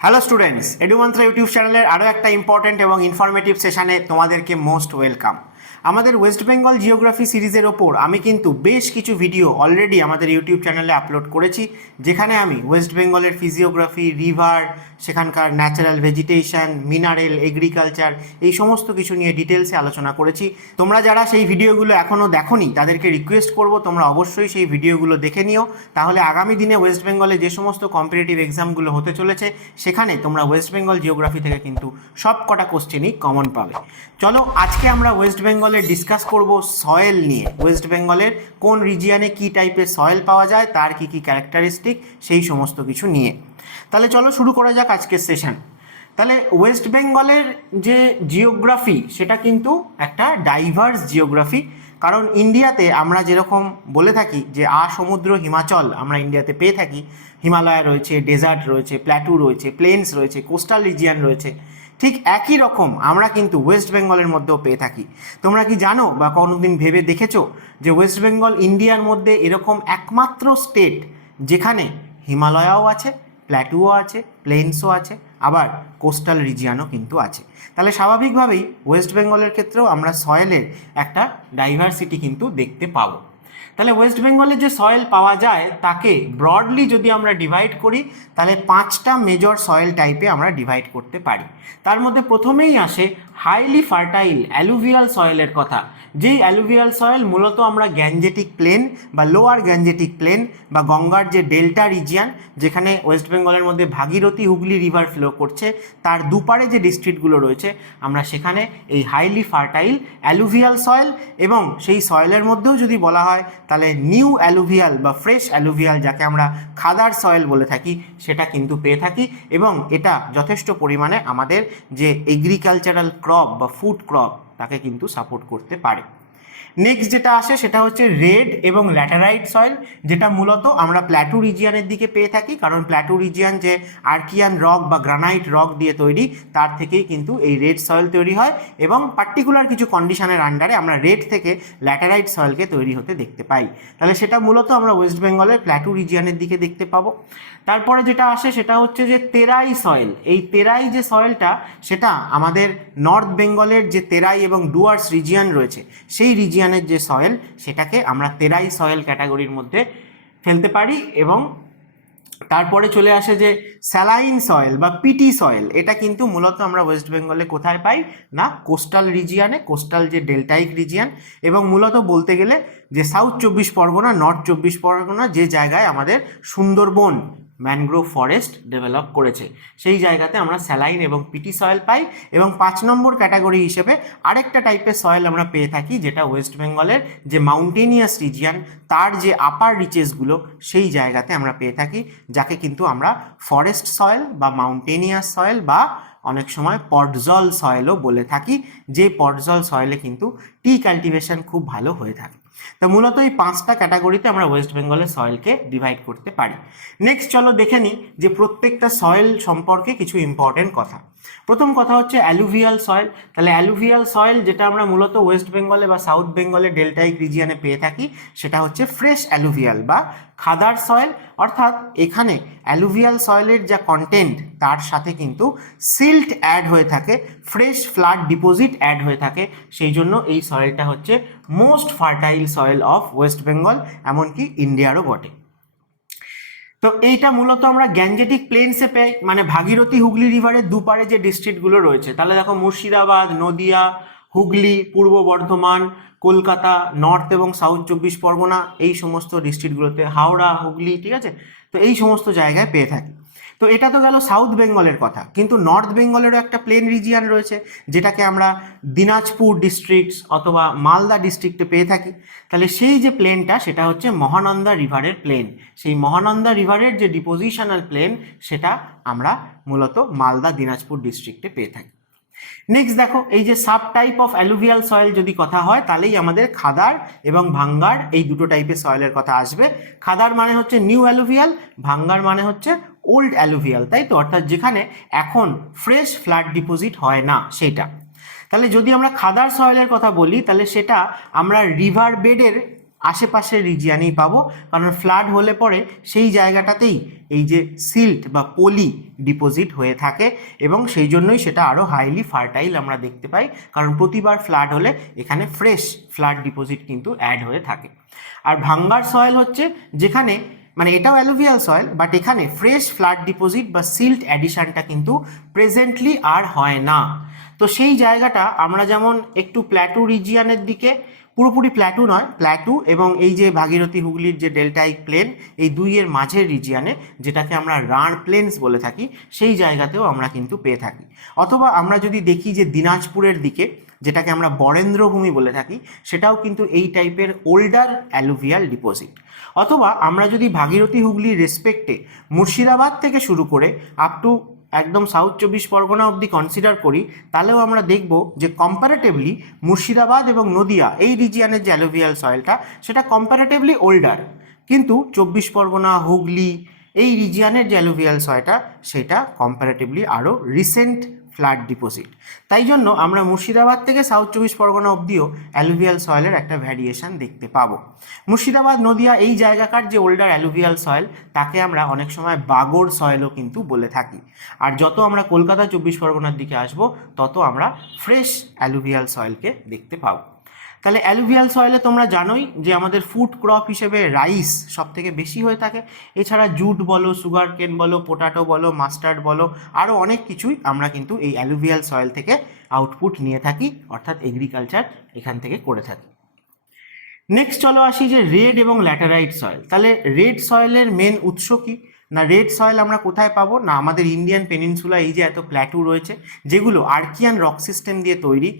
Hello students, এডুমন্ত্রা YouTube চ্যানেলের আরও একটা ইম্পর্টেন্ট এবং ইনফরমেটিভ সেশনে তোমাদেরকে মোস্ট ওয়েলকাম। আমাদের ওয়েস্ট বেঙ্গল জিওগ্রাফি সিরিজের ওপর আমি কিন্তু বেশ কিছু ভিডিও অলরেডি আমাদের ইউটিউব চ্যানেলে আপলোড করেছি, যেখানে আমি ওয়েস্ট বেঙ্গলের ফিজিওগ্রাফি, রিভার, সেখানকার ন্যাচারাল ভেজিটেশন, মিনারেল, এগ্রিকালচার এই সমস্ত কিছু নিয়ে ডিটেলসে আলোচনা করেছি। তোমরা যারা সেই ভিডিওগুলো এখনও দেখোনি তাদেরকে রিকোয়েস্ট করব তোমরা অবশ্যই সেই ভিডিওগুলো দেখে নিও, তাহলে আগামী দিনে ওয়েস্ট বেঙ্গলে যে সমস্ত কম্পিটিটিভ এক্সামগুলো হতে চলেছে সেখানে তোমরা ওয়েস্ট বেঙ্গল জিওগ্রাফি থেকে কিন্তু সব কটা কোশ্চেনই কমন পাবে। চলো আজকে আমরা ওয়েস্ট বেঙ্গলের ডিসকাস করব সয়েল নিয়ে। ওয়েস্ট বেঙ্গলের কোন রিজিয়ানে কী টাইপের সয়েল পাওয়া যায়, তার কী কী ক্যারেক্টারিস্টিক, সেই সমস্ত কিছু নিয়ে। তাহলে চলো শুরু করা যাক আজকের সেশন। তাহলে ওয়েস্ট বেঙ্গলের যে জিওগ্রাফি সেটা কিন্তু একটা ডাইভার্স জিওগ্রাফি, কারণ ইন্ডিয়াতে আমরা যেরকম বলে থাকি যে সমুদ্র হিমাচল আমরা ইন্ডিয়াতে পেয়ে থাকি, হিমালয় রয়েছে, ডেজার্ট রয়েছে, প্ল্যাটু রয়েছে, প্লেন্স রয়েছে, কোস্টাল রিজিয়ান রয়েছে, ঠিক একই রকম আমরা কিন্তু ওয়েস্ট বেঙ্গলের মধ্যেও পেয়ে থাকি। তোমরা কি জানো বা কোনোদিন ভেবে দেখেছো যে ওয়েস্ট বেঙ্গল ইন্ডিয়ার মধ্যে এরকম একমাত্র স্টেট যেখানে হিমালয়াও আছে, প্ল্যাটুও আছে, প্লেন্সও আছে, আবার কোস্টাল রিজিয়ানও কিন্তু আছে। তাহলে স্বাভাবিকভাবেই ওয়েস্ট বেঙ্গলের ক্ষেত্রেও আমরা সয়েলের একটা ডাইভার্সিটি কিন্তু দেখতে পাবো। তাহলে ওয়েস্ট বেঙ্গলে যে সয়েল পাওয়া যায় তাকে ব্রডলি যদি আমরা ডিভাইড করি তাহলে 5টা মেজর সয়েল টাইপে আমরা ডিভাইড করতে পারি। তার মধ্যে প্রথমেই আসে হাইলি ফার্টাইল অ্যালুভিয়াল সয়েলের কথা, যেই অ্যালুভিয়াল সয়েল মূলত আমরা গ্যাঞ্জেটিক প্লেন বা লোয়ার গ্যাঞ্জেটিক প্লেন বা গঙ্গার যে ডেল্টা রিজিয়ান, যেখানে ওয়েস্ট বেঙ্গলের মধ্যে ভাগীরথী হুগলি রিভার ফ্লো করছে, তার দুপারে যে ডিস্ট্রিক্টগুলো রয়েছে আমরা সেখানে এই হাইলি ফার্টাইল অ্যালুভিয়াল সয়েল, এবং সেই সয়েলের মধ্যেও যদি বলা হয় তাহলে নিউ অ্যালুভিয়াল বা ফ্রেশ অ্যালুভিয়াল, যাকে আমরা খাদার সয়েল বলে থাকি, সেটা কিন্তু পেয়ে থাকি। এবং এটা যথেষ্ট পরিমাণে আমাদের যে এগ্রিকালচারাল ক্রপ বা ফুড ক্রপ তাকে কিন্তু সাপোর্ট করতে পারে। নেক্সট যেটা আসে সেটা হচ্ছে রেড এবং ল্যাটেরাইট সয়েল, যেটা মূলত আমরা প্ল্যাটু রিজিয়ানের দিকে পেয়ে থাকি, কারণ প্ল্যাটু রিজিয়ান যে আর্কিয়ান রক বা গ্রানাইট রক দিয়ে তৈরি, তার থেকেই কিন্তু এই রেড সয়েল তৈরি হয়, এবং পার্টিকুলার কিছু কন্ডিশনের আন্ডারে আমরা রেড থেকে ল্যাটেরাইট সয়েলকে তৈরি হতে দেখতে পাই। তাহলে সেটা মূলত আমরা ওয়েস্ট বেঙ্গলের প্ল্যাটু রিজিয়ানের দিকে দেখতে পাবো। তারপরে যেটা আসে সেটা হচ্ছে যে তেরাই সয়েল। এই তেরাই যে সয়েলটা সেটা আমাদের নর্থ বেঙ্গলের যে তেরাই এবং ডুয়ার্স রিজিয়ান রয়েছে, সেই রিজিয়ানের যে সয়েল সেটাকে আমরা তেরাই সয়েল ক্যাটাগরির মধ্যে ফেলতে পারি। এবং তারপরে চলে আসে যে স্যালাইন সয়েল বা পিটি সয়েল। এটা কিন্তু মূলত আমরা ওয়েস্ট বেঙ্গলে কোথায় পাই না, কোস্টাল রিজিয়ানে, কোস্টাল যে ডেল্টাইক রিজিয়ান, এবং মূলত বলতে গেলে যে সাউথ 24 পরগনা, নর্থ 24 পরগনা, যে জায়গায় আমাদের সুন্দরবন ম্যানগ্রোভ ফরেস্ট ডেভেলপ করেছে, সেই জায়গাতে আমরা স্যালাইন এবং পিটি সয়েল পাই। এবং 5 নম্বর ক্যাটাগরি হিসেবে আরেকটা টাইপের সয়েল আমরা পেয়ে থাকি, যেটা ওয়েস্ট বেঙ্গলের যে মাউন্টেনিয়াস রিজিয়ান, তার যে আপার রিচেসগুলো, সেই জায়গাতে আমরা পেয়ে থাকি, যাকে কিন্তু আমরা ফরেস্ট সয়েল বা মাউন্টেনিয়াস সয়েল বা অনেক সময় পটজল সয়েলও বলে থাকি, যে পটজল সয়েলে কিন্তু টি কাল্টিভেশন খুব ভালো হয়ে থাকে। তো মূলত এই 5টা ক্যাটাগরিতে আমরা ওয়েস্ট বেঙ্গলের সয়েলকে ডিভাইড করতে পারি। নেক্সট চলো দেখে নিই যে প্রত্যেকটা সয়েল সম্পর্কে কিছু ইম্পর্টেন্ট কথা। প্রথম কথা হচ্ছে অ্যালুভিয়াল সয়েল। তাহলে অ্যালুভিয়াল সয়েল যেটা আমরা মূলত ওয়েস্ট বেঙ্গলে বা সাউথ বেঙ্গলে ডেল্টাইক রিজিয়ানে পেয়ে থাকি, সেটা হচ্ছে ফ্রেশ অ্যালুভিয়াল বা খাদার সয়েল। অর্থাৎ এখানে অ্যালুভিয়াল সয়েলের যা কন্টেন্ট তার সাথে কিন্তু সিল্ট অ্যাড হয়ে থাকে, ফ্রেশ ফ্লাড ডিপোজিট অ্যাড হয়ে থাকে, সেই জন্য এই সয়েলটা হচ্ছে most fertile soil of West Bengal, এমনকি ইন্ডিয়ারও বটে। তো এইটা মূলত আমরা গ্যাঞ্জেটিক প্লেন্সে পাই, মানে ভাগীরথী হুগলি রিভারের দুপারে যে ডিস্ট্রিক্টগুলো রয়েছে। তাহলে দেখো মুর্শিদাবাদ, নদিয়া, হুগলি, পূর্ব বর্ধমান, কলকাতা, নর্থ এবং সাউথ 24 পরগনা, এই সমস্ত ডিস্ট্রিক্টগুলোতে, হাওড়া, হুগলি, ঠিক আছে, তো এই সমস্ত জায়গায় পেয়ে থাকি। তো এটা তো গেল সাউথ বেঙ্গলের কথা, কিন্তু নর্থ বেঙ্গলেরও একটা প্লেন রিজিয়ান রয়েছে, যেটাকে আমরা দিনাজপুর ডিস্ট্রিক্ট অথবা মালদা ডিস্ট্রিক্টে পেয়ে থাকি। তাহলে সেই যে প্লেনটা সেটা হচ্ছে মহানন্দা রিভারের প্লেন। সেই মহানন্দা রিভারের যে ডিপোজিশনাল প্লেন সেটা আমরা মূলত মালদা দিনাজপুর ডিস্ট্রিক্টে পেয়ে থাকি। নেক্সট দেখো, এই যে sub type of alluvial soil যদি কথা হয়, তাহলেই আমাদের খাদার এবং ভাঙ্গার এই দুটো টাইপের সয়েলের কথা আসবে। খাদার মানে হচ্ছে নিউ অ্যালুভিয়াল, ভাঙ্গার মানে হচ্ছে ওল্ড অ্যালুভিয়াল, তাই তো, অর্থাৎ যেখানে এখন ফ্রেশ ফ্ল্যাট ডিপোজিট হয় না সেইটা। তাহলে যদি আমরা খাদার সয়েলের কথা বলি তাহলে সেটা আমরা রিভার বেডের আশেপাশের রিজিয়ানেই পাবো, কারণ ফ্লাড হলে পরে সেই জায়গাটাতেই এই যে সিল্ট বা পলি ডিপোজিট হয়ে থাকে এবং সেই জন্যই সেটা আরও হাইলি ফার্টাইল আমরা দেখতে পাই, কারণ প্রতিবার ফ্লাড হলে এখানে ফ্রেশ ফ্লাড ডিপোজিট কিন্তু অ্যাড হয়ে থাকে। আর ভাঙ্গার সয়েল হচ্ছে যেখানে মানে এটাও অ্যালুভিয়াল সয়েল, বাট এখানে ফ্রেশ ফ্লাড ডিপোজিট বা সিল্ট অ্যাডিশনটা কিন্তু প্রেজেন্টলি আর হয় না। তো সেই জায়গাটা আমরা যেমন একটু প্ল্যাটু রিজিয়ানের দিকে, পুরোপুরি প্ল্যাটু নয়, প্ল্যাটু এবং এই যে ভাগীরথী হুগলির যে ডেল্টাইক প্লেন, এই দুইয়ের মাঝের রিজিয়ানে যেটাকে আমরা রাঢ় প্লেন্স বলে থাকি, সেই জায়গাতেও আমরা কিন্তু পেয়ে থাকি। অথবা আমরা যদি দেখি যে দিনাজপুরের দিকে, যেটাকে আমরা বরেন্দ্রভূমি বলে থাকি, সেটাও কিন্তু এই টাইপের ওল্ডার অ্যালুভিয়াল ডিপোজিট। অথবা আমরা যদি ভাগীরথী হুগলির রেসপেক্টে মুর্শিদাবাদ থেকে শুরু করে আপ টু একদম সাউথ 24 পরগনা অবধি কনসিডার করি, তাহলেও আমরা দেখব যে কম্পারেটিভলি মুর্শিদাবাদ এবং নদিয়া এই রিজিয়ানের যে অ্যালুভিয়াল সয়েলটা সেটা কম্পারেটিভলি ওল্ডার, কিন্তু 24 পরগনা, হুগলি এই রিজিয়ানের যে অ্যালুভিয়াল সয়েলটা সেটা কম্পারেটিভলি আরও রিসেন্ট ফ্লাড ডিপোজিট। তাই জন্য আমরা মুর্শিদাবাদ থেকে সাউথ 24 পরগনা অবধিও অ্যালুভিয়াল সয়েলের একটা ভ্যারিয়েশন দেখতে পাবো। মুর্শিদাবাদ, নদিয়া এই জায়গাকার যে ওল্ডার অ্যালুভিয়াল সয়েল তাকে আমরা অনেক সময় বাগর সয়েলও কিন্তু বলে থাকি। আর যত আমরা কলকাতা 24 পরগনার দিকে আসবো তত আমরা ফ্রেশ অ্যালুভিয়াল সয়েলকে দেখতে পাবো। তাহলে অ্যালুভিয়াল সয়েলে তোমরা জানোই যে আমাদের ফুড ক্রপ হিসেবে রাইস সব থেকে বেশি হয়ে থাকে। এছাড়া জুট বলো, সুগার কেন বলো, পোটাটো বলো, মাস্টার্ড বলো, আরও অনেক কিছুই আমরা কিন্তু এই অ্যালুভিয়াল সয়েল থেকে আউটপুট নিয়ে থাকি, অর্থাৎ এগ্রিকালচার এখান থেকে করে থাকি। নেক্সট চলো আসি যে রেড এবং ল্যাটেরাইট সয়েল। তাহলে রেড সয়েলের মেন উৎস কি না, রেড সয়েল আমরা কোথায় পাবো না, আমাদের ইন্ডিয়ান পেনিনসুলা এই যে এত প্ল্যাটু রয়েছে যেগুলো আর্কিয়ান রক সিস্টেম দিয়ে তৈরি,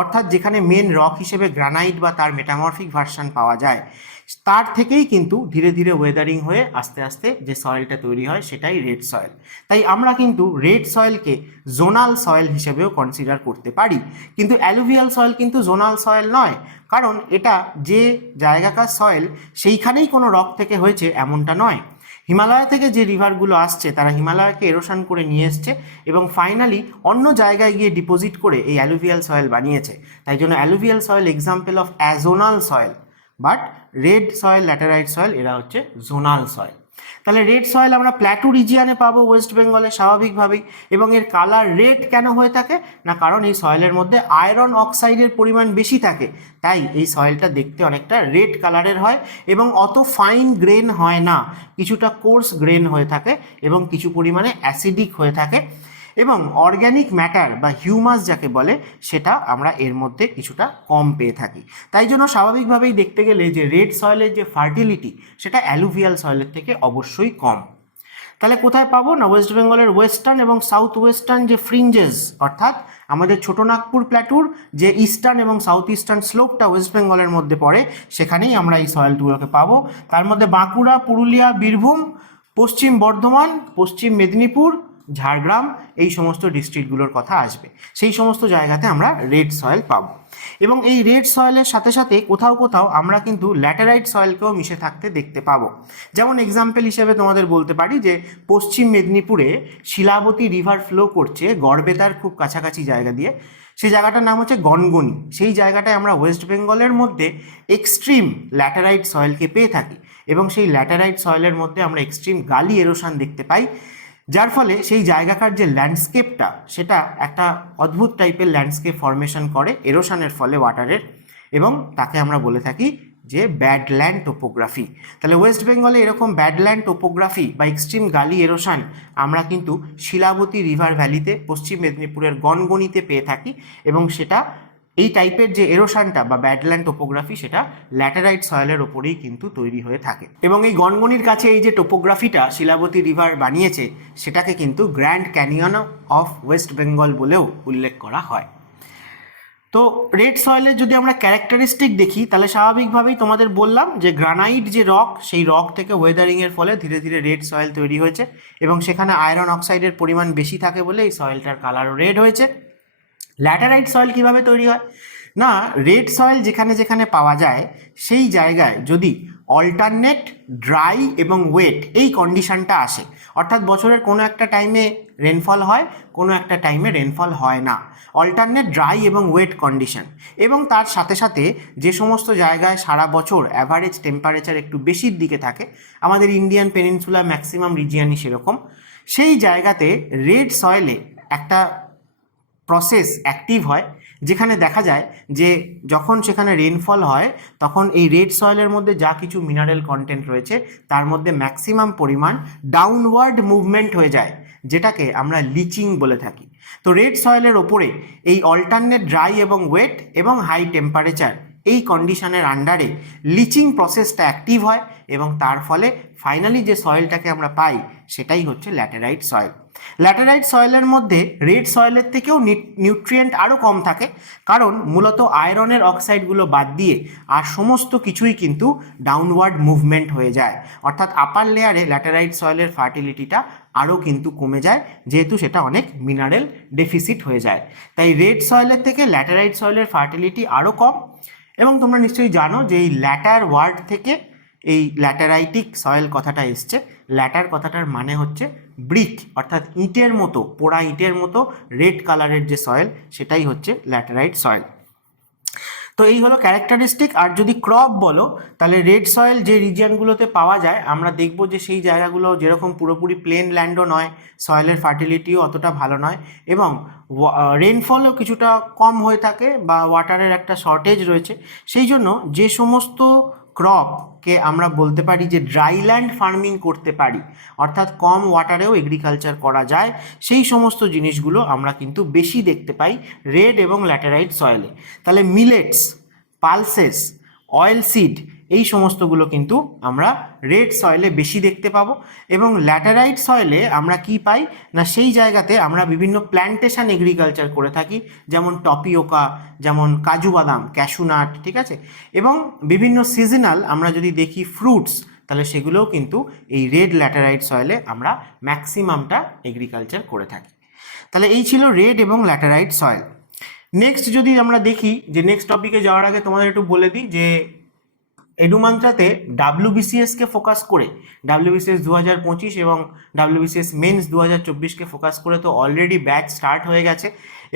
অর্থাৎ যেখানে মেন রক হিসেবে গ্রানাইট বা তার মেটামরফিক ভার্সন পাওয়া যায়, তার থেকেই কিন্তু ধীরে ধীরে ওয়েদারিং হয়ে আস্তে আস্তে যে সয়েলটা তৈরি হয় সেটাই রেড সয়েল। তাই আমরা কিন্তু রেড সয়েলকে জোনাল সয়েল হিসেবেও কনসিডার করতে পারি, কিন্তু অ্যালুভিয়াল সয়েল কিন্তু জোনাল সয়েল নয়, কারণ এটা যে জায়গাকার সয়েল সেইখানেই কোনো রক থেকে হয়েছে এমনটা নয়। হিমালয় থেকে যে রিভারগুলো আসছে তারা হিমালয়কে এরোশন করে নিয়ে এসছে এবং ফাইনালি অন্য জায়গায় গিয়ে ডিপোজিট করে এই অ্যালুভিয়াল সয়েল বানিয়েছে। তাই জন্য alluvial soil example of azonal soil, but red soil, laterite soil এরা হচ্ছে জোনাল সয়েল। তাহলে রেড সয়েল আমরা প্ল্যাটু রিজিয়ানে পাবো ওয়েস্ট বেঙ্গলে স্বাভাবিকভাবেই, এবং এর কালার রেড কেন হয়ে থাকে না, কারণ এই সয়েলের মধ্যে আয়রন অক্সাইডের পরিমাণ বেশি থাকে, তাই এই সয়েলটা দেখতে অনেকটা রেড কালারের হয় এবং অত ফাইন গ্রেন হয় না, কিছুটা কোর্স গ্রেন হয়ে থাকে এবং কিছু পরিমাণে অ্যাসিডিক হয়ে থাকে, এবং অর্গ্যানিক ম্যাটার বা হিউমাস যাকে বলে সেটা আমরা এর মধ্যে কিছুটা কম পেয়ে থাকি। তাই জন্য স্বাভাবিকভাবেই দেখতে গেলে যে রেড সয়েলের যে ফার্টিলিটি সেটা অ্যালুভিয়াল সয়েলের থেকে অবশ্যই কম। তাহলে কোথায় পাবো না, ওয়েস্ট বেঙ্গলের ওয়েস্টার্ন এবং সাউথ ওয়েস্টার্ন যে ফ্রিঞ্জেস, অর্থাৎ আমাদের ছোটনাগপুর প্ল্যাটুর যে ইস্টার্ন এবং সাউথ ইস্টার্ন স্লোপটা ওয়েস্ট বেঙ্গলের মধ্যে পড়ে, সেখানেই আমরা এই সয়েলগুলোকে পাবো। তার মধ্যে বাঁকুড়া, পুরুলিয়া, বীরভূম, পশ্চিম বর্ধমান, পশ্চিম মেদিনীপুর, ঝাড়গ্রাম এই সমস্ত ডিস্ট্রিক্টগুলোর কথা আসবে, সেই সমস্ত জায়গাতে আমরা রেড সয়েল পাবো। এবং এই রেড সয়েলের সাথে সাথে কোথাও কোথাও আমরা কিন্তু ল্যাটেরাইট সয়েলকেও মিশে থাকতে দেখতে পাবো। যেমন এক্সাম্পল হিসেবে তোমাদের বলতে পারি যে পশ্চিম মেদিনীপুরে শিলাবতী রিভার ফ্লো করছে গড়বেতার খুব কাছাকাছি জায়গা দিয়ে, সেই জায়গাটার নাম হচ্ছে গনগনি। সেই জায়গাটায় আমরা ওয়েস্ট বেঙ্গলের মধ্যে এক্সট্রিম ল্যাটেরাইট সয়েলকে পেয়ে থাকি এবং সেই ল্যাটেরাইট সয়েলের মধ্যে আমরা এক্সট্রিম গালি এরোশন দেখতে পাই, যার ফলে সেই জায়গাকার যে ল্যান্ডস্কেপটা সেটা একটা অদ্ভুত টাইপের ল্যান্ডস্কেপ ফরমেশন করে এরোশনের ফলে ওয়াটারের, এবং তাকে আমরা বলে থাকি যে ব্যাডল্যান্ড টোপোগ্রাফি। তাহলে ওয়েস্ট বেঙ্গলে এরকম ব্যাডল্যান্ড টোপোগ্রাফি বা এক্সট্রিম গালি এরোশন আমরা কিন্তু শিলাবতী রিভার ভ্যালিতে পশ্চিম মেদিনীপুরের গনগনিতে পেয়ে থাকি, এবং সেটা এই টাইপের যে এরোশনটা বা ব্যাডল্যান্ড টোপোগ্রাফি সেটা ল্যাটেরাইট সয়েলের ওপরেই কিন্তু তৈরি হয়ে থাকে। এবং এই গনগনির কাছে এই যে টোপোগ্রাফিটা শিলাবতী রিভার বানিয়েছে সেটাকে কিন্তু grand canyon of West Bengal বলেও উল্লেখ করা হয়। তো রেড সয়েলের যদি আমরা ক্যারেক্টারিস্টিক দেখি তাহলে স্বাভাবিকভাবেই তোমাদের বললাম যে গ্রানাইট যে রক, সেই রক থেকে ওয়েদারিংয়ের ফলে ধীরে ধীরে রেড সয়েল তৈরি হয়েছে এবং সেখানে আয়রন অক্সাইডের পরিমাণ বেশি থাকে বলে এই সয়েলটার কালারও রেড হয়েছে। ল্যাটেরাইট সয়েল কিভাবে তৈরি হয় না, রেড সয়েল যেখানে যেখানে পাওয়া যায় সেই জায়গায় যদি অল্টারনেট ড্রাই এবং ওয়েট এই কন্ডিশনটা আসে, অর্থাৎ বছরের কোনো একটা টাইমে রেনফল হয়, কোনো একটা টাইমে রেনফল হয় না, অল্টারনেট ড্রাই এবং ওয়েট কন্ডিশন। এবং তার সাথে সাথে যে সমস্ত জায়গায় সারা বছর অ্যাভারেজ টেম্পারেচার একটু বেশির দিকে থাকে, আমাদের ইন্ডিয়ান পেনিনসুলা ম্যাক্সিমাম রিজিয়ানই সেরকম, সেই জায়গাতে রেড সয়েলে একটা প্রসেস অ্যাক্টিভ হয়, যেখানে দেখা যায় যে যখন সেখানে রেনফল হয় তখন এই রেড সয়েলের মধ্যে যা কিছু মিনারেল কন্টেন্ট রয়েছে তার মধ্যে ম্যাক্সিমাম পরিমাণ ডাউনওয়ার্ড মুভমেন্ট হয়ে যায়, যেটাকে আমরা লিচিং বলে থাকি। তো রেড সয়েলের ওপরে এই অল্টারনেট ড্রাই এবং ওয়েট এবং হাই টেম্পারেচার এই কন্ডিশনের আন্ডারে লিচিং প্রসেসটা অ্যাক্টিভ হয় এবং তার ফলে ফাইনালি যে সয়েলটাকে আমরা পাই সেটাই হচ্ছে ল্যাটেরাইট সয়েল। ল্যাটেরাইট সয়েলের মধ্যে রেড সয়েলের থেকেও নিউট্রিয়েন্ট আরও কম থাকে, কারণ মূলত আয়রনের অক্সাইডগুলো বাদ দিয়ে আর সমস্ত কিছুই কিন্তু ডাউনওয়ার্ড মুভমেন্ট হয়ে যায়, অর্থাৎ আপার লেয়ারে ল্যাটেরাইট সয়েলের ফার্টিলিটিটা আরও কিন্তু কমে যায়, যেহেতু সেটা অনেক মিনারেল ডেফিসিট হয়ে যায়। তাই রেড সয়েলের থেকে ল্যাটেরাইট সয়েলের ফার্টিলিটি আরও কম। এবং তোমরা নিশ্চয়ই জানো যে এই ল্যাটার ওয়ার্ড থেকে এই ল্যাটারাইটিক সয়েল কথাটা এসছে। ল্যাটার কথাটার মানে হচ্ছে ব্রিক, অর্থাৎ ইটের মতো, পোড়া ইটের মতো রেড কালারের যে সয়েল সেটাই হচ্ছে ল্যাটারাইট সয়েল। তো এই হলো ক্যারেক্টারিস্টিক। আর যদি ক্রপ বলো তাহলে রেড সয়েল যে রিজিয়নগুলোতে পাওয়া যায় আমরা দেখব যে সেই জায়গাগুলো যেরকম পুরোপুরি প্লেন ল্যান্ডও নয়, সয়েলের ফার্টিলিটিও অতটা ভালো নয় এবং রেনফলও কিছুটা কম হয়ে থাকে বা ওয়াটারের একটা শর্টেজ রয়েছে। সেই জন্য যে সমস্ত ক্রপকে আমরা বলতে পারি যে ড্রাইল্যান্ড ফার্মিং করতে পারি, অর্থাৎ কম ওয়াটারেও এগ্রিকালচার করা যায়, সেই সমস্ত জিনিসগুলো আমরা কিন্তু বেশি দেখতে পাই রেড এবং ল্যাটেরাইট সয়েলে। তাহলে মিলেটস, পালসেস, অয়েল সিড এই সমস্তগুলো কিন্তু আমরা রেড সয়েলে বেশি দেখতে পাবো। এবং ল্যাটেরাইট সয়েলে আমরা কি পাই না, সেই জায়গাতে আমরা বিভিন্ন প্ল্যান্টেশন এগ্রিকালচার করে থাকি, যেমন টপিওকা, যেমন কাজু বাদাম, ক্যাশুনাট, ঠিক আছে। এবং বিভিন্ন সিজনাল আমরা যদি দেখি ফ্রুটস, তাহলে সেগুলোও কিন্তু এই রেড ল্যাটেরাইট সয়েলে আমরা ম্যাক্সিমামটা এগ্রিকালচার করে থাকি। তাহলে এই ছিল রেড এবং ল্যাটেরাইট সয়েল। নেক্সট যদি আমরা দেখি, যে নেক্সট টপিকে যাওয়ার আগে তোমাদের একটু বলে দিই যে এডুমান্ত্রাতে ডাব্লিউবিসিএসকে ফোকাস করে, ডাব্লিউবিসিএস 2025 এবং ডাব্লিউবিসিএস মেন্স 2024কে ফোকাস করে তো অলরেডি ব্যাচ স্টার্ট হয়ে গেছে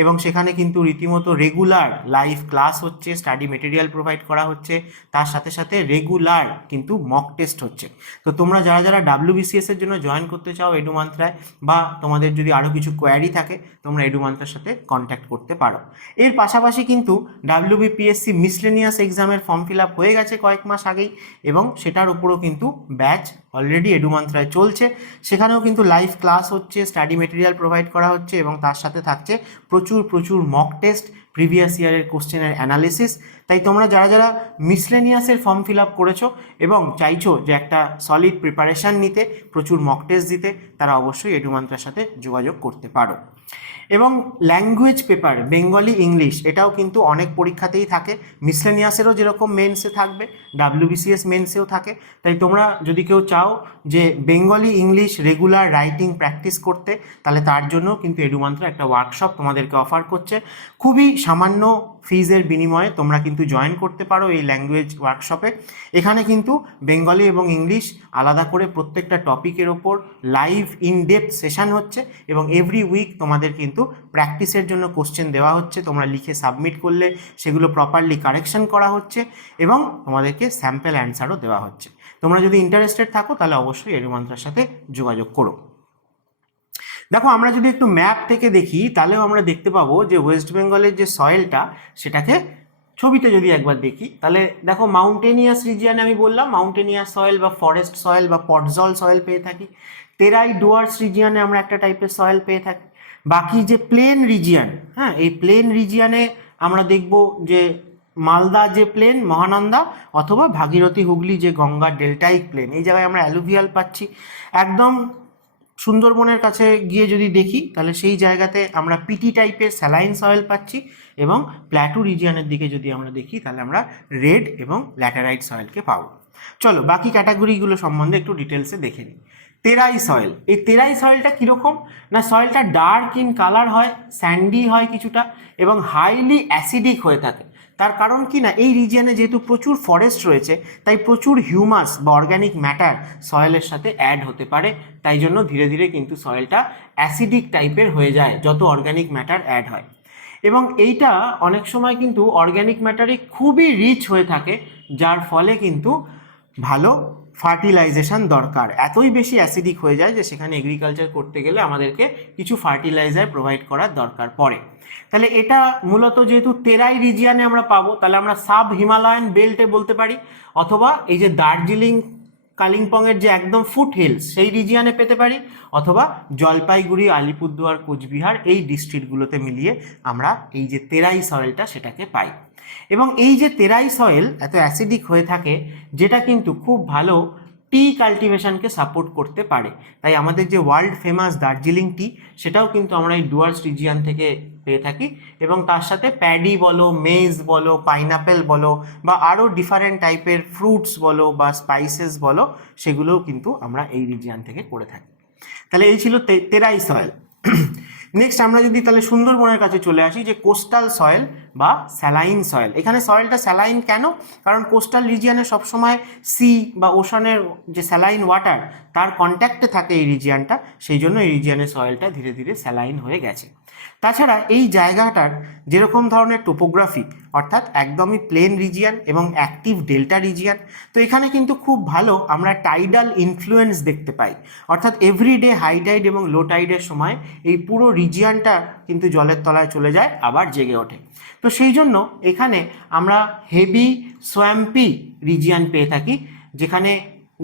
এবং সেখানে কিন্তু রীতিমতো রেগুলার লাইভ ক্লাস হচ্ছে, স্টাডি মেটেরিয়াল প্রোভাইড করা হচ্ছে, তার সাথে সাথে রেগুলার কিন্তু মক টেস্ট হচ্ছে। তো তোমরা যারা যারা ডাব্লিউবিসিএস এর জন্য জয়েন করতে চাও এডুমান্ত্রায়, বা তোমাদের যদি আরও কিছু কোয়ারি থাকে তোমরা এডুমান্ত্রার সাথে কন্ট্যাক্ট করতে পারো। এর পাশাপাশি কিন্তু ডাব্লিউবিপিএসসি মিসলেনিয়াস এক্সামের ফর্ম ফিল আপ হয়ে গেছে কয়েক মাস আগেই এবং সেটার উপরও কিন্তু ব্যাচ অলরেডি এডুমান্ত্রায় চলছে। সেখানেও কিন্তু লাইভ ক্লাস হচ্ছে, স্টাডি মেটেরিয়াল প্রোভাইড করা হচ্ছে এবং তার সাথে থাকছে প্রচুর প্রচুর মক টেস্ট, প্রিভিয়াস ইয়ারের কোশ্চেনের অ্যানালিসিস। তাই তোমরা যারা যারা মিসলেনিয়াসের ফর্ম ফিল আপ করেছো এবং চাইছো যে একটা সলিড প্রিপারেশান নিতে, প্রচুর মক টেস্ট দিতে, তারা অবশ্যই এডুমান্ত্রার সাথে যোগাযোগ করতে পারো। এবং ল্যাঙ্গুয়েজ পেপার বেঙ্গলি ইংলিশ এটাও কিন্তু অনেক পরীক্ষাতেই থাকে, মিসলেনিয়াসেরও যেরকম মেন্সে থাকবে ডাব্লিউবিসিএস মেন্সেও থাকে। তাই তোমরা যদি কেউ চাও যে Bengali English regular writing practice করতে, তাহলে তার জন্য কিন্তু এডুমান্ত্রা একটা ওয়ার্কশপ তোমাদেরকে অফার করছে। খুবই সামান্য ফিজের বিনিময়ে তোমরা কিন্তু জয়েন করতে পারো এই ল্যাঙ্গুয়েজ ওয়ার্কশপে। এখানে কিন্তু বেঙ্গলি এবং ইংলিশ আলাদা করে প্রত্যেকটা টপিকের ওপর লাইভ ইন ডেপথ সেশন হচ্ছে এবং এভরি উইক তোমাদের কিন্তু প্র্যাকটিসের জন্য কোশ্চেন দেওয়া হচ্ছে, তোমরা লিখে সাবমিট করলে সেগুলো প্রপারলি কারেকশন করা হচ্ছে এবং তোমাদেরকে স্যাম্পল অ্যান্সারও দেওয়া হচ্ছে। তোমরা যদি ইন্টারেস্টেড থাকো তাহলে অবশ্যই এডুমান্ত্রার সাথে যোগাযোগ করো। দেখো আমরা যদি একটু ম্যাপ থেকে দেখি তাহলেও আমরা দেখতে পাবো যে ওয়েস্ট বেঙ্গলের যে সয়েলটা সেটাকে ছবিতে যদি একবার দেখি, তাহলে দেখো মাউন্টেনিয়াস রিজিয়ানে আমি বললাম মাউন্টেনিয়াস সয়েল বা ফরেস্ট সয়েল বা পটজল সয়েল পেয়ে থাকি। টেরাই ডুয়ার্স রিজিয়ানে আমরা একটা টাইপের সয়েল পেয়ে থাকি। বাকি যে প্লেন রিজিয়ান, হ্যাঁ, এই প্লেন রিজিয়ানে আমরা দেখব যে মালদা যে প্লেন মহানন্দা অথবা ভাগীরথী হুগলি যে গঙ্গা ডেল্টাইক প্লেন, এই জায়গায় আমরা অ্যালুভিয়াল পাচ্ছি। একদম সুন্দরবনের কাছে গিয়ে যদি দেখি তাহলে সেই জায়গাতে আমরা পিটি টাইপের স্যালাইন সয়েল পাচ্ছি এবং প্ল্যাটু রিজিয়নের দিকে যদি আমরা দেখি তাহলে আমরা রেড এবং ল্যাটেরাইট সয়েলকে পাবো। চলো বাকি ক্যাটাগরিগুলো সম্বন্ধে একটু ডিটেলসে দেখে নিই। তেরাই সয়েল, এই তেরাই সয়েলটা কীরকম না, সয়েলটা ডার্ক ইন কালার হয়, স্যান্ডি হয় কিছুটা এবং হাইলি অ্যাসিডিক হয়ে থাকে। তার কারণ কি না, এই রিজিয়নে যেহেতু প্রচুর ফরেস্ট রয়েছে তাই প্রচুর হিউমাস বা অর্গ্যানিক ম্যাটার সয়েলের সাথে অ্যাড হতে পারে, তাই জন্য ধীরে ধীরে কিন্তু সয়েলটা অ্যাসিডিক টাইপের হয়ে যায় যত অর্গ্যানিক ম্যাটার অ্যাড হয়। এবং এইটা অনেক সময় কিন্তু অর্গ্যানিক ম্যাটারে খুবই রিচ হয়ে থাকে, যার ফলে কিন্তু ভালো ফার্টিলাইজেশন দরকার, এতই বেশি অ্যাসিডিক হয়ে যায় যে সেখানে এগ্রিকালচার করতে গেলে আমাদেরকে কিছু ফার্টিলাইজার প্রোভাইড করার দরকার পড়ে। তাহলে এটা মূলত যেহেতু তেরাই রিজিয়ানে আমরা পাবো, তাহলে আমরা সাব হিমালয়ান বেল্টে বলতে পারি, অথবা এই যে দার্জিলিং কালিম্পংয়ের যে একদম ফুট হিলস সেই রিজিয়ানে পেতে পারি, অথবা জলপাইগুড়ি, আলিপুরদুয়ার, কোচবিহার এই ডিস্ট্রিক্টগুলোতে মিলিয়ে আমরা এই যে তেরাই সয়েলটা সেটাকে পাই। এবং এই যে তেরাই সয়েল এত অ্যাসিডিক হয়ে থাকে, যেটা কিন্তু খুব ভালো টি কাল্টিভেশনকে সাপোর্ট করতে পারে। তাই আমাদের যে ওয়ার্ল্ড ফেমাস দার্জিলিং টি, সেটাও কিন্তু আমরা এই ডুয়ার্স রিজিয়ান থেকে পেয়ে থাকি। এবং তার সাথে প্যাডি বলো, মেজ বলো, পাইনাপেল বলো, বা আরও ডিফারেন্ট টাইপের ফ্রুটস বলো বা স্পাইসেস বলো, সেগুলোও কিন্তু আমরা এই রিজিয়ান থেকে করে থাকি। তাহলে এই ছিল তেরাই সয়েল। নেক্সট আমরা যদি তাহলে সুন্দরবনের কাছে চলে আসি, যে কোস্টাল সয়েল বা স্যালাইন সয়েল। এখানে সয়েলটা স্যালাইন কেন? কারণ কোস্টাল রিজিয়ানে সবসময় সি বা ওশানের যে স্যালাইন ওয়াটার তার কন্ট্যাক্টে থাকে এই রিজিয়ানটা, সেই জন্য এই রিজিয়ানের সয়েলটা ধীরে ধীরে স্যালাইন হয়ে গেছে। তাছাড়া এই জায়গাটার যেরকম ধরনের টোপোগ্রাফি, অর্থাৎ একদমই প্লেন রিজিয়ান এবং অ্যাক্টিভ ডেল্টা রিজিয়ান, তো এখানে কিন্তু খুব ভালো আমরা টাইডাল ইনফ্লুয়েন্স দেখতে পাই, অর্থাৎ এভরিডে হাই টাইড এবং লো টাইডের সময় এই পুরো রিজিয়ানটা কিন্তু জলের তলায় চলে যায়, আবার জেগে ওঠে। তো সেই জন্য এখানে আমরা হেভি সোয়াম্পি রিজিয়ান পেয়ে থাকি, যেখানে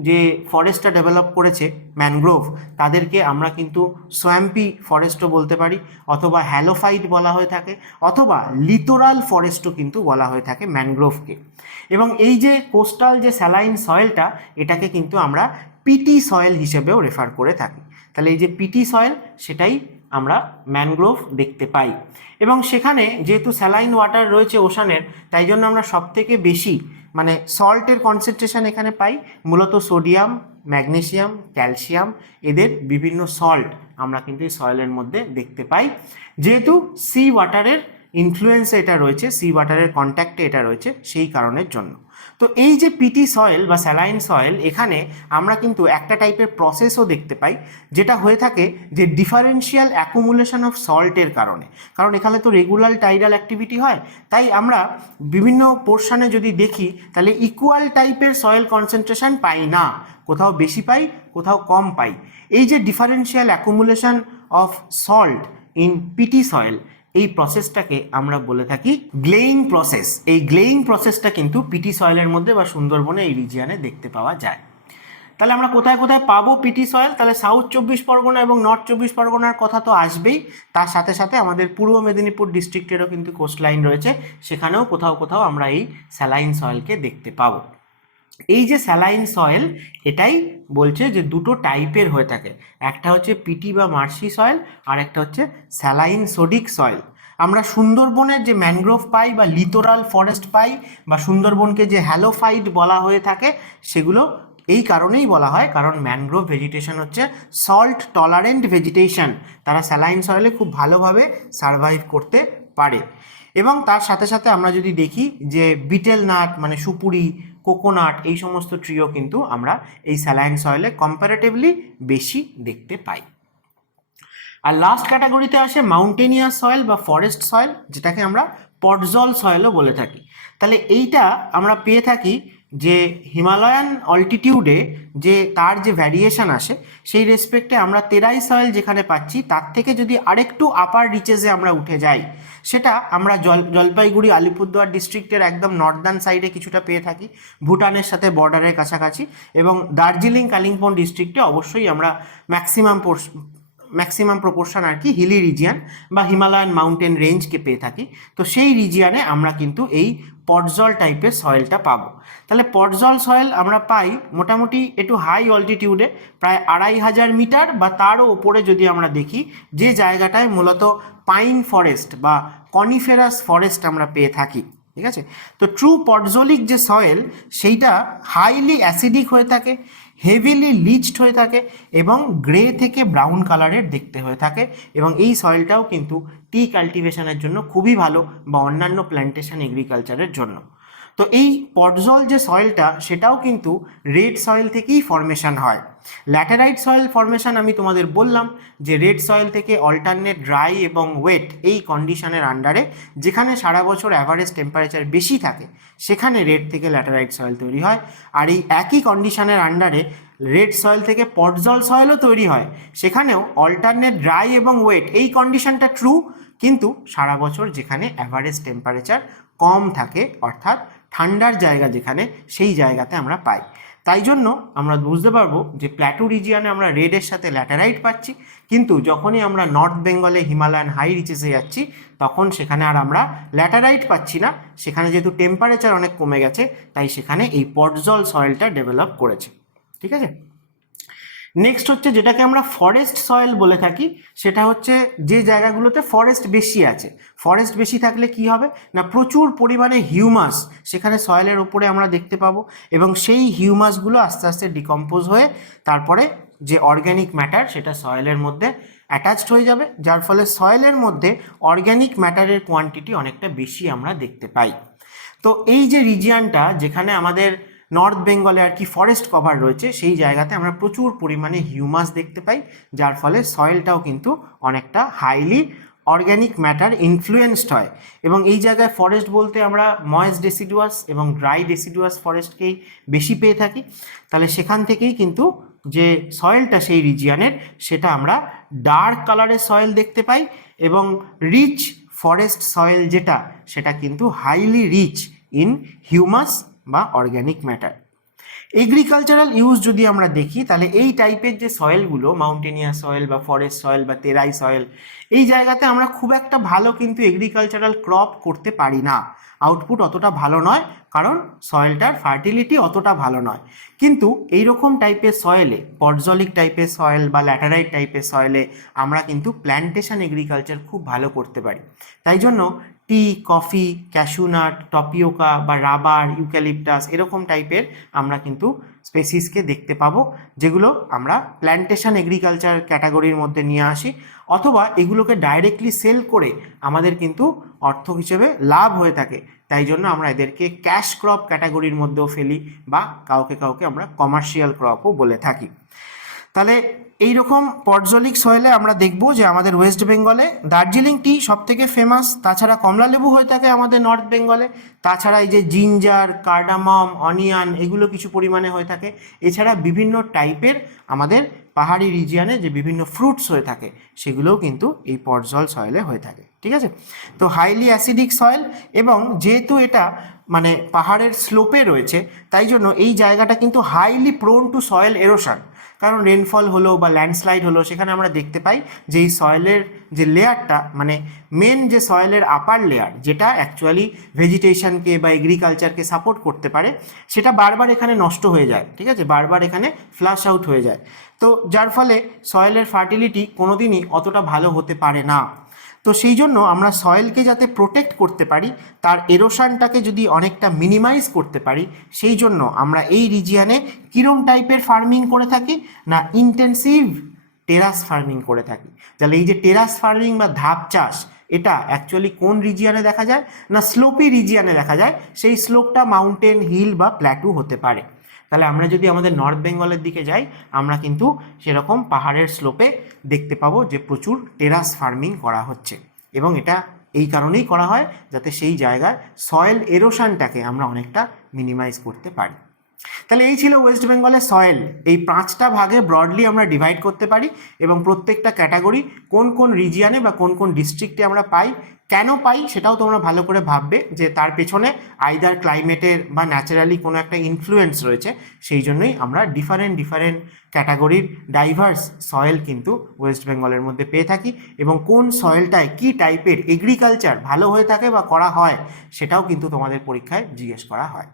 যে ফরেস্টটা ডেভেলপ করেছে ম্যানগ্রোভ, তাদেরকে আমরা কিন্তু সোয়াম্পি ফরেস্টও বলতে পারি, অথবা হ্যালোফাইট বলা হয়ে থাকে, অথবা লিটোরাল ফরেস্টও কিন্তু বলা হয়ে থাকে ম্যানগ্রোভকে। এবং এই যে কোস্টাল যে স্যালাইন সয়েলটা, এটাকে কিন্তু আমরা পিটি সয়েল হিসেবেও রেফার করে থাকি। তাহলে এই যে পিটি সয়েল, সেটাই আমরা ম্যানগ্রোভ দেখতে পাই। এবং সেখানে যেহেতু স্যালাইন ওয়াটার রয়েছে ওশানের, তাই জন্য আমরা সবথেকে বেশি মানে সল্টের কনসেন্ট্রেশন এখানে পাই, মূলত সোডিয়াম, ম্যাগনেসিয়াম, ক্যালসিয়াম, এদের বিভিন্ন সল্ট আমরা কিন্তু এই সয়েলের মধ্যে দেখতে পাই, যেহেতু সি ওয়াটারের ইনফ্লুয়েন্সে এটা রয়েছে, সি ওয়াটারের কন্ট্যাক্টে এটা রয়েছে, সেই কারণের জন্য। তো এই যে পিটি সয়েল বা স্যালাইন সয়েল, এখানে আমরা কিন্তু একটা টাইপের প্রসেসও দেখতে পাই, যেটা হয়ে থাকে যে ডিফারেন্সিয়াল অ্যাকুমুলেশন অফ সল্টের কারণে। কারণ এখানে তো রেগুলার টাইডাল অ্যাক্টিভিটি হয়, তাই আমরা বিভিন্ন পোর্শনে যদি দেখি তাহলে ইকুয়াল টাইপের সয়েল কনসেন্ট্রেশন পাই না, কোথাও বেশি পাই, কোথাও কম পাই। এই যে differential accumulation of salt in peaty soil, এই প্রসেসটাকে আমরা বলে থাকি গ্লেইং প্রসেস। এই গ্লেইং প্রসেসটা কিন্তু পিটি সয়েলের মধ্যে বা সুন্দরবনে এই রিজিয়ানে দেখতে পাওয়া যায়। তাহলে আমরা কোথায় কোথায় পাবো পিটি সয়েল? তাহলে সাউথ 24 পরগনা এবং নর্থ 24 পরগনার কথা তো আসবেই, তার সাথে সাথে আমাদের পূর্ব মেদিনীপুর ডিস্ট্রিক্টেরও কিন্তু কোস্ট লাইন রয়েছে, সেখানেও কোথাও কোথাও আমরা এই স্যালাইন সয়েলকে দেখতে পাবো। এই যে স্যালাইন সয়েল, এটাই বলছে যে দুটো টাইপের হয়ে থাকে, একটা হচ্ছে পিটি বা মার্সি সয়েল, আর একটা হচ্ছে স্যালাইন সোডিক সয়েল। আমরা সুন্দরবনের যে ম্যানগ্রোভ পাই বা লিটোরাল ফরেস্ট পাই, বা সুন্দরবনকে যে হ্যালোফাইট বলা হয়ে থাকে, সেগুলো এই কারণেই বলা হয় কারণ ম্যানগ্রোভ ভেজিটেশন হচ্ছে সল্ট টলারেন্ট ভেজিটেশন, তারা স্যালাইন সয়েলে খুব ভালোভাবে সারভাইভ করতে পারে। এবং তার সাথে সাথে আমরা যদি দেখি যে বিটেল নাট মানে সুপুরি, কোকোনাট, এই সমস্ত ট্রিও কিন্তু আমরা এই স্যালাইন সয়েলে কম্পারেটিভলি বেশি দেখতে পাই। আর লাস্ট ক্যাটাগরিতে আসে মাউন্টেনিয়াস সয়েল বা ফরেস্ট সয়েল, যেটাকে আমরা পটজল সয়েলও বলে থাকি। তাহলে এইটা আমরা পেয়ে থাকি যে হিমালয়ান অল্টিটিউডে যে তার যে ভ্যারিয়েশন আসে, সেই রেসপেক্টে আমরা তেরাই সয়েল যেখানে পাচ্ছি, তার থেকে যদি আরেকটু আপার রিচেসে আমরা উঠে যাই, সেটা আমরা জলপাইগুড়ি, আলিপুরদুয়ার ডিস্ট্রিক্টের একদম নর্দার্ন সাইডে কিছুটা পেয়ে থাকি, ভুটানের সাথে বর্ডারের কাছাকাছি, এবং দার্জিলিং কালিম্পং ডিস্ট্রিক্টে অবশ্যই আমরা ম্যাক্সিমাম প্রপোর্শন আর কি হিলি রিজিয়ান বা হিমালয়ান মাউন্টেন রেঞ্জকে পেয়ে থাকি। তো সেই রিজিয়ানে আমরা কিন্তু এই পটজল টাইপের সয়েলটা পাবো। তাহলে পটজল সয়েল আমরা পাই মোটামুটি একটু হাই অল্টিটিউডে, প্রায় 2500 মিটার বা তারও ওপরে যদি আমরা দেখি, যে জায়গাটায় মূলত পাইন ফরেস্ট বা কনিফেরাস ফরেস্ট আমরা পেয়ে থাকি। ঠিক আছে, তো ট্রু পটজলিক যে সয়েল, সেইটা হাইলি অ্যাসিডিক হয়ে থাকে হেভিলি লিচড হয়ে থাকে এবং গ্রে থেকে ব্রাউন কালারের দেখতে হয়ে থাকে, এবং এই সয়েলটাও কিন্তু টি কাল্টিভেশনের জন্য খুবই ভালো বা অন্যান্য প্ল্যান্টেশন এগ্রিকালচারের জন্য। তো এই পটজল যে সয়েলটা সেটাও কিন্তু রেড সয়েল থেকেই ফর্মেশন হয়। ল্যাটেরাইট সয়েল ফর্মেশন আমি তোমাদের বললাম যে রেড সয়েল থেকে অল্টারনেট ড্রাই এবং ওয়েট এই কন্ডিশনের আন্ডারে যেখানে সারা বছর অ্যাভারেজ টেম্পারেচার বেশি থাকে সেখানে রেড থেকে ল্যাটেরাইট সয়েল তৈরি হয়। আর এই একই কন্ডিশনের আন্ডারে রেড সয়েল থেকে পটজল সয়েলও তৈরি হয়, সেখানেও অল্টারনেট ড্রাই এবং ওয়েট এই কন্ডিশনটা ট্রু, কিন্তু সারা বছর যেখানে অ্যাভারেজ টেম্পারেচার কম থাকে অর্থাৎ ঠান্ডার জায়গা যেখানে, সেই জায়গাতে আমরা পাই। তাই জন্য আমরা বুঝতে পারবো যে প্ল্যাটু রিজিয়নে আমরা রেডের সাথে ল্যাটেরাইট পাচ্ছি, কিন্তু যখনই আমরা নর্থ বেঙ্গলে হিমালয়ান হাই রিচেসে যাচ্ছি তখন সেখানে আর আমরা ল্যাটেরাইট পাচ্ছি না, সেখানে যেহেতু টেম্পারেচার অনেক কমে গেছে তাই সেখানে এই পটজল সয়েলটা ডেভেলপ করেছে। ঠিক আছে, নেক্সট হচ্ছে যেটাকে আমরা ফরেস্ট সয়েল বলে থাকি, সেটা হচ্ছে যে জায়গাগুলোতে ফরেস্ট বেশি আছে। ফরেস্ট বেশি থাকলে কি হবে না, প্রচুর পরিমাণে হিউমাস সেখানে সয়েলের ওপরে আমরা দেখতে পাবো, এবং সেই হিউমাসগুলো আস্তে আস্তে ডিকম্পোজ হয়ে তারপরে যে অর্গ্যানিক ম্যাটার সেটা সয়েলের মধ্যে অ্যাটাচড হয়ে যাবে, যার ফলে সয়েলের মধ্যে অর্গ্যানিক ম্যাটারের কোয়ান্টিটি অনেকটা বেশি আমরা দেখতে পাই। তো এই যে রিজিয়নটা যেখানে আমাদের নর্থ বেঙ্গলে আর কি ফরেস্ট কভার রয়েছে, সেই জায়গাতে আমরা প্রচুর পরিমাণে হিউমাস দেখতে পাই, যার ফলে সয়েলটাও কিন্তু অনেকটা হাইলি অর্গ্যানিক ম্যাটার ইনফ্লুয়েন্সড হয়। এবং এই জায়গায় ফরেস্ট বলতে আমরা ময়েস্ট ডেসিডুয়াস এবং ড্রাই ডেসিডুয়াস ফরেস্টকেই বেশি পেয়ে থাকি। তাহলে সেখান থেকেই কিন্তু যে সয়েলটা সেই রিজিয়নের সেটা আমরা ডার্ক কালারের সয়েল দেখতে পাই, এবং রিচ ফরেস্ট সয়েল যেটা সেটা কিন্তু হাইলি রিচ ইন হিউমাস বা অর্গ্যানিক ম্যাটার। এগ্রিকালচারাল ইউজ যদি আমরা দেখি তাহলে এই টাইপের যে সয়েলগুলো মাউন্টেনিয়াস সয়েল বা ফরেস্ট সয়েল বা তেরাই সয়েল, এই জায়গাতে আমরা খুব একটা ভালো কিন্তু এগ্রিকালচারাল ক্রপ করতে পারি না, আউটপুট অতটা ভালো নয়, কারণ সয়েলটার ফার্টিলিটি অতটা ভালো নয়। কিন্তু এইরকম টাইপের সয়েলে, পটজলিক টাইপের সয়েল বা ল্যাটেরাইট টাইপের সয়েলে আমরা কিন্তু প্ল্যান্টেশন এগ্রিকালচার খুব ভালো করতে পারি। তাই জন্য টি, কফি, ক্যাশুনাট, টপিওকা বা রাবার, ইউক্যালিপটাস এরকম টাইপের আমরা কিন্তু স্পেসিসকে দেখতে পাবো, যেগুলো আমরা প্ল্যান্টেশন এগ্রিকালচার ক্যাটাগরির মধ্যে নিয়ে আসি, অথবা এগুলোকে ডাইরেক্টলি সেল করে আমাদের কিন্তু অর্থ হিসেবে লাভ হয়ে থাকে। তাই জন্য আমরা এদেরকে ক্যাশ ক্রপ ক্যাটাগরির মধ্যেও ফেলি, বা কাউকে কাউকে আমরা কমার্শিয়াল ক্রপও বলে থাকি। তাহলে এইরকম পটজলিক সয়েলে আমরা দেখব যে আমাদের ওয়েস্ট বেঙ্গলে দার্জিলিং টি সব থেকে ফেমাস, তাছাড়া কমলা লেবু হয়ে থাকে আমাদের নর্থ বেঙ্গলে, তাছাড়া এই যে জিঞ্জার, কার্ডামম, অনিয়ন এগুলো কিছু পরিমাণে হয়ে থাকে। এছাড়া বিভিন্ন টাইপের আমাদের পাহাড়ি রিজিয়নে যে বিভিন্ন ফ্রুটস হয়ে থাকে সেগুলোও কিন্তু এই পটজল সয়েলে হয়ে থাকে। ঠিক আছে, তো হাইলি অ্যাসিডিক সয়েল, এবং যেহেতু এটা মানে পাহাড়ের স্লোপে রয়েছে তাই জন্য এই জায়গাটা কিন্তু highly prone two soil erosion, কারণ রেনফল হলো বা ল্যান্ডস্লাইড হলো সেখানে আমরা দেখতে পাই যে এই সয়েলের যে লেয়ারটা মানে মেন যে সয়েলের আপার লেয়ার যেটা অ্যাকচুয়ালি ভেজিটেশনকে বা এগ্রিকালচারকে সাপোর্ট করতে পারে, সেটা বারবার এখানে নষ্ট হয়ে যায়। ঠিক আছে, বারবার এখানে ফ্লাশ আউট হয়ে যায়, তো যার ফলে সয়েলের ফার্টিলিটি কোনোদিনই অতটা ভালো হতে পারে না। তো সেই জন্য আমরা সয়েলকে যাতে প্রোটেক্ট করতে পারি, তার এরোশনটাকে যদি অনেকটা মিনিমাইজ করতে পারি, সেই জন্য আমরা এই রিজিয়নে কীরকম টাইপের ফার্মিং করে থাকি না ইন্টেন্সিভ টেরাস ফার্মিং করে থাকি। তাহলে এই যে টেরাস ফার্মিং বা ধাপ চাষ, এটা অ্যাকচুয়ালি কোন রিজিয়নে দেখা যায় না স্লোপি রিজিয়নে দেখা যায়, সেই স্লোপটা মাউন্টেন, হিল বা প্ল্যাটু হতে পারে। তাহলে আমরা যদি আমাদের নর্থ বেঙ্গলের দিকে যাই আমরা কিন্তু সেরকম পাহাড়ের স্লোপে দেখতে পাবো যে প্রচুর টেরাস ফার্মিং করা হচ্ছে, এবং এটা এই কারণেই করা হয় যাতে সেই জায়গায় সয়েল এরোশনটাকে আমরা অনেকটা মিনিমাইজ করতে পারি। তাহলে এই ছিল ওয়েস্ট বেঙ্গলের সয়েল। এই 5টা ভাগে ব্রডলি আমরা ডিভাইড করতে পারি, এবং প্রত্যেকটা ক্যাটাগরি কোন কোন রিজিয়নে বা কোন কোন ডিস্ট্রিক্টে আমরা পাই, কেন পাই সেটাও তোমরা ভালো করে ভাববে যে তার পেছনে আইদার ক্লাইমেটের বা ন্যাচারালি কোনো একটা ইনফ্লুয়েন্স রয়েছে, সেই জন্যই আমরা ডিফারেন্ট ক্যাটাগরির ডাইভার্স সয়েল কিন্তু ওয়েস্ট বেঙ্গলের মধ্যে পেয়ে থাকি, এবং কোন সয়েলটায় কী টাইপের এগ্রিকালচার ভালো হয়ে থাকে বা করা হয় সেটাও কিন্তু তোমাদের পরীক্ষায় জিজ্ঞেস করা হয়।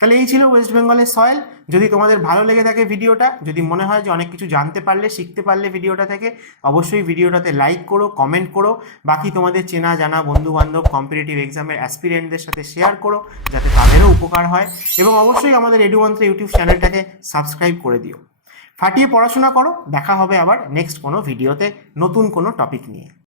তাহলে এই ছিল ওয়েস্ট বেঙ্গলের সয়েল। যদি তোমাদের ভালো লেগে থাকে ভিডিওটা, যদি মনে হয় যে অনেক কিছু জানতে পারলে, শিখতে পারলে ভিডিওটা থেকে, অবশ্যই ভিডিওটাতে লাইক করো, কমেন্ট করো, বাকি তোমাদের চেনা জানা বন্ধুবান্ধব কম্পিটিটিভ এক্সামের অ্যাসপিরেন্টদের সাথে শেয়ার করো যাতে তাদেরও উপকার হয়, এবং অবশ্যই আমাদের এডুমন্ত্র ইউটিউব চ্যানেলটাকে সাবস্ক্রাইব করে দিও। ফাটিয়ে পড়াশোনা করো। দেখা হবে আবার নেক্সট কোনো ভিডিওতে নতুন কোনো টপিক নিয়ে।